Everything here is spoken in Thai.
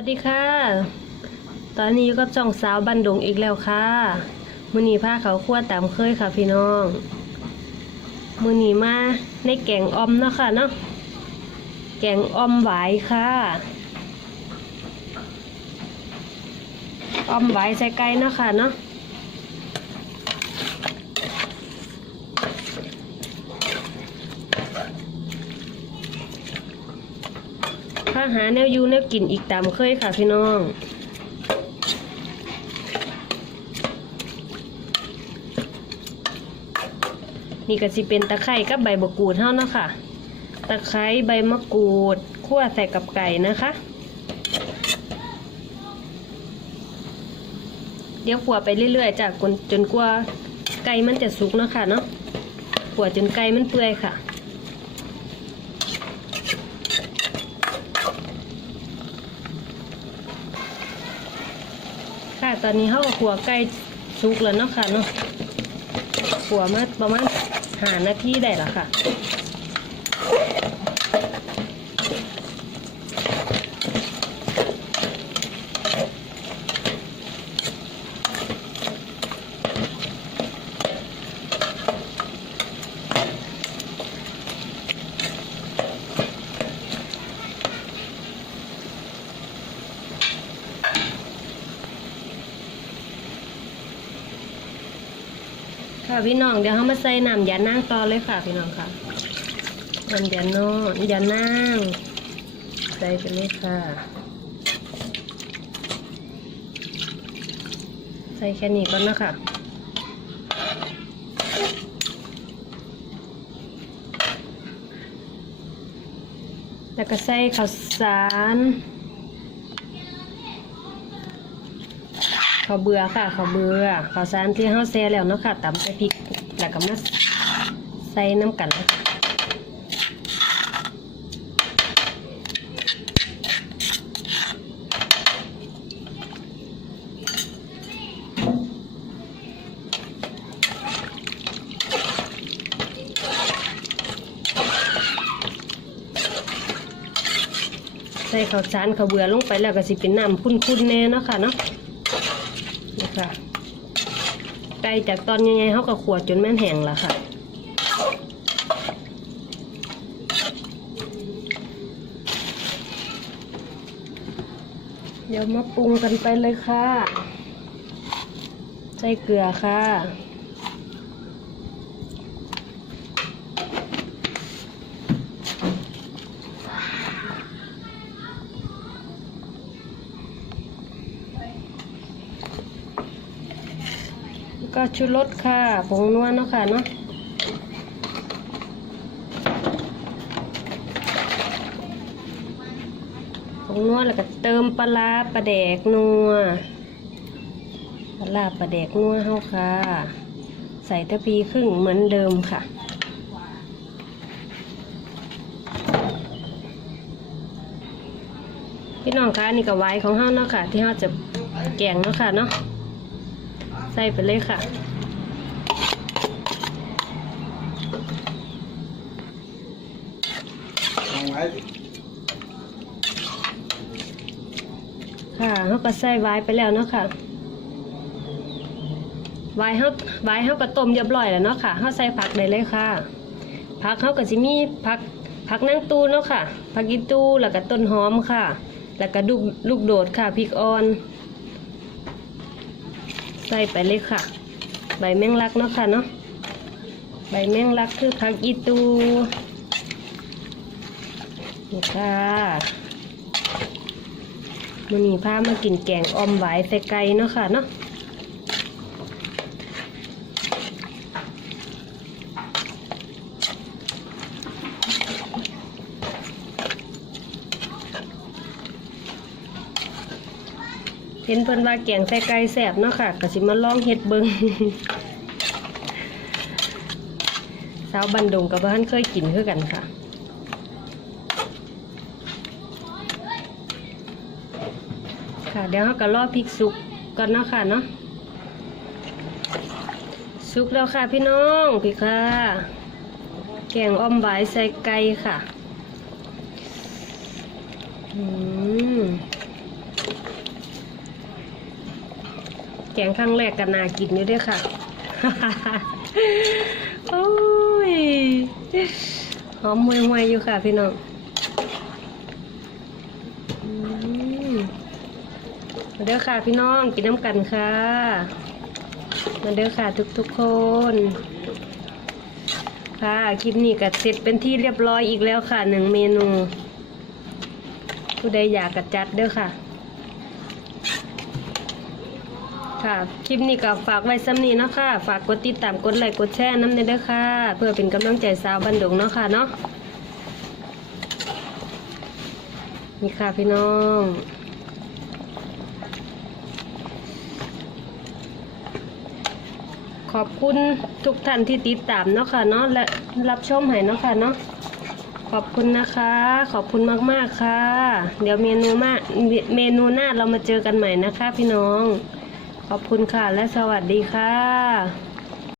วัสดีค่ะ ตอนนี้อยู่กับจ่องสาวบันดงอีกแล้วค่ะ มือนีผ้าเขาวคั่วตามเคยค่ะพี่น้อง มือนีมาในแกงออมเนาะค่ะเนาะ แกงออมหวายค่ะออมหวายใส่ไก่เนาะค่ะเนาะาหาแนวยูแนวกินอีกตามเคยค่ะพี่น้องนี่ก็สิเป็นตะไคร้กับใบมะกรูดเท่าเนาะค่ะ ตะไคร้ใบมะกรูดคั่วใส่กับไก่นะคะ เดี๋ยวขัวไปเรื่อยๆจากจนกว่าไก่มันจะสุกเนาะค่ะเนาะขัวจนไก่มันเปื่อยค่ะ ค่ะ ตอนนี้เขาก็ขัวไก่สุกแล้วเนาะค่ะเนาะขัวมาประมาณหานาทีได้ละค่ะ ค่ะพี่น้องเดี๋ยวเขามาใส่น้ำยานั่งต่อเลยค่ะพี่น้องค่ะน้ำยาโน่ยานั่งใส่ไปเลยค่ะ ใส่แค่นี้ก่อนนะคะแล้วก็ใส่ข้าวสาร ข้าวเบื่อค่ะข้าวเบื่อข้าวสารที่เฮาแซ่แล้วเนาะค่ะตำใส่พริกแล้วก็มาใส่น้ำกันเลยค่ะใส่ข้าวสารข้าวเบื่อลงไปแล้วก็สิเป็นน้ำขุ่นๆแน่เนาะค่ะเนาะ นี่ค่ะไก่จากตอนยังไงเขาก็ขวดจนแม่นแห้งและค่ะเดี๋ยวมาปรุงกันไปเลยค่ะ ใส่เกลือค่ะ ก็ชูรสค่ะผงนวลเนาะค่ะเนาะผงนวลแล้วก็เติมปลาปลาแดกนัวปลาปลาแดกนัวเฮาค่ะ ใส่ตะพีครึ่งเหมือนเดิมค่ะพี่น้องคะนี่ก็ไว้ของเฮาเนาะค่ะ ที่เฮาจะแกงเนาะค่ะเนาะ ส่ไปเลยค่ะ ค่ะเขาก็ใส่ไว้ไปแล้วเนาะค่ะไว้เขาไว้เขาก็ต้มเรียบร้อยแล้วเนาะค่ะเขาใส่ผักได้เลยค่ะ ผักเขาก็จะมีผักผักนางตูเนาะค่ะผักอีตูแล้วก็ต้นหอมค่ะ แล้วก็ลูกลูกโดดค่ะพริกอ่อน ใส่ไปเลยค่ะ ใบแมงลักเนาะค่ะเนาะใบแมงลักคือผักอีตูนี่ค่ะมันนี่พามากินแกงออมหวายใส่ไก่เนาะค่ะเนาะ เห็นเพิ่นว่าแกงใส่ไก่แซ่บเนาะค่ะก็สิมาลองเฮ็ดเบิงสาวบันดงกับบ้านเคยกินคือกันค่ะค่ะเดี๋ยวเราก็รอพริกสุกก่อนเนาะค่ะเนาะสุกแล้วค่ะพี่น้องพี่ค่ะ แกงอ้อมหวายใส่ไก่ค่ะอืม กงครั้งแรกก็น่ากินอยู่ด้วยค่ะ โอ้ย หอมมวยๆอยู่ค่ะพี่น้องมมาเด้อค่ะพี่น้องกินน้ำกันค่ะ มาเด้อค่ะทุกๆคน ค่ะคลิปนี้ก็เสร็จเป็นที่เรียบร้อยอีกแล้วค่ะหนึ่งเมนูผู้ใดอยากกระจัดเด้อค่ะ ค่ะ คลิปนี้ก็ฝากไว้ซ้ำนี้เนาะค่ะ ฝากกดติดตามกดไลค์กดแชร์น้ำในเด้อค่ะ เพื่อเป็นกำลังใจสาวบันดงเนาะค่ะเนาะนี่ค่ะพี่น้องขอบคุณทุกท่านที่ติดตามเนาะค่ะเนาะและรับชมให้เนาะค่ะเนาะขอบคุณนะคะ ขอบคุณมาก ๆ ค่ะ เดี๋ยวเมนูมาเมนูหน้าเรามาเจอกันใหม่นะคะ พี่น้อง ขอบคุณค่ะและสวัสดีค่ะ